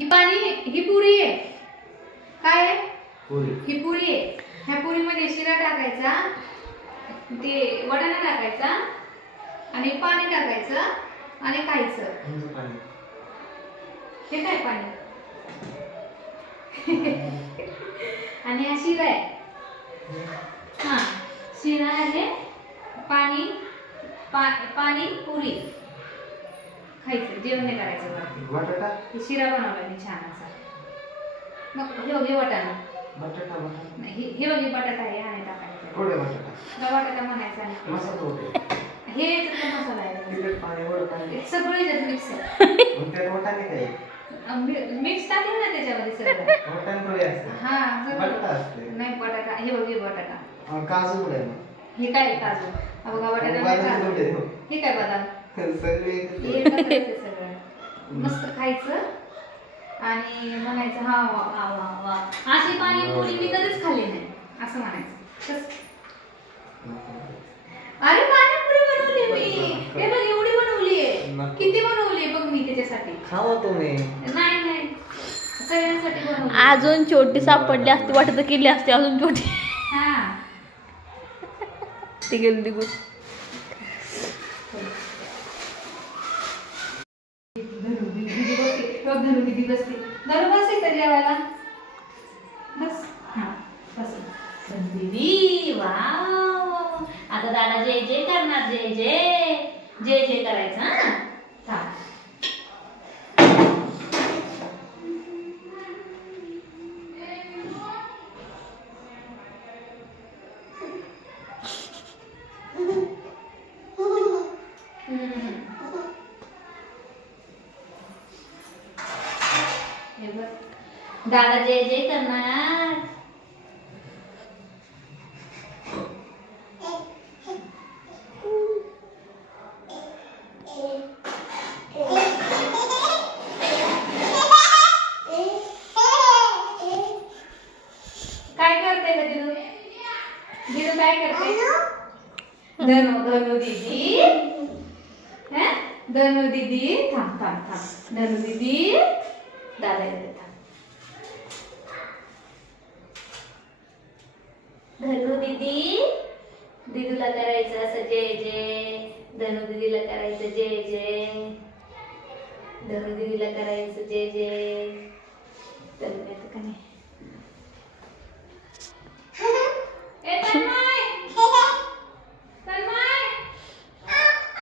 ही पाणी ही पुरी आहे. काय आहे? पुरी. ही पुरी आहे. ह्या पुरीमध्ये शिरा टाकायचा, ते वटाणा टाकायचा आणि पाणी टाकायचं आणि खायचं. हे काय पाणी? आणि हा शिरा आहे. हा शिरा आहे, पाणी पाणी पुरी खायचं, जेवण नाही करायचं वरती. बटाटा शिरा बनवला मी छान असा. मग हे बघे वटाणा. बटाटा नाही हे बघे बटाटा आहे आणि टाकायचं. थोडे बटाटा बटाटा म्हणायचा आणि मसाला होते. हे याच्यातला मसाला आहे. तिखट पाणी वर पाणी सगळं याच्यात मिक्स आहे. मग त्यात वाटाणे काय? मिक्स टाकलं ना त्याच्यामध्ये सगळं. वाटाणे थोडे असते. हा बटाटा असते. नाही बटाटा. हे बघे बटाटा. काजू पुढे हे काय काजू? हा बघा बटाटा नाही काजू. हे काय बदाम? सगळे हे टाकायचं सगळं. मस्त खायचं आणि म्हणायचं हा वा वा वा वा. अशी पाणीपुरी मी कधीच खाल्ली नाही असं म्हणायचं. अरे पाणीपुरी बनवली मी. हे बघ एवढी बनवली आहे. किती बनवली बघ मी त्याच्यासाठी. खावा तुम्ही. नाही नाही सगळ्यांसाठी बनवली. अजून छोटी सापडली असती वाटत केली असती अजून छोटी. हा ती गेली निघून. धनु किती बसते. धनु बसते का जेवायला? बस. हा बस. दीदी वाव. आता दादा जय जय करणार. जय जय जय जय करायचं. हा थांब. हे बघ. दादा जय जय करणार. काय करते का दिदू? दिदू काय करते? धनु धनु दीदी. हैं? धनु दीदी थांब थांब थांब. धनु दीदी दादा येते थांब. धनु दीदी. दीदूला करायचं असं जय जय. धनु दीदीला करायचं जय जय. धनु दीदीला करायचं जय जय. धनु येतं का नाही? ए धनु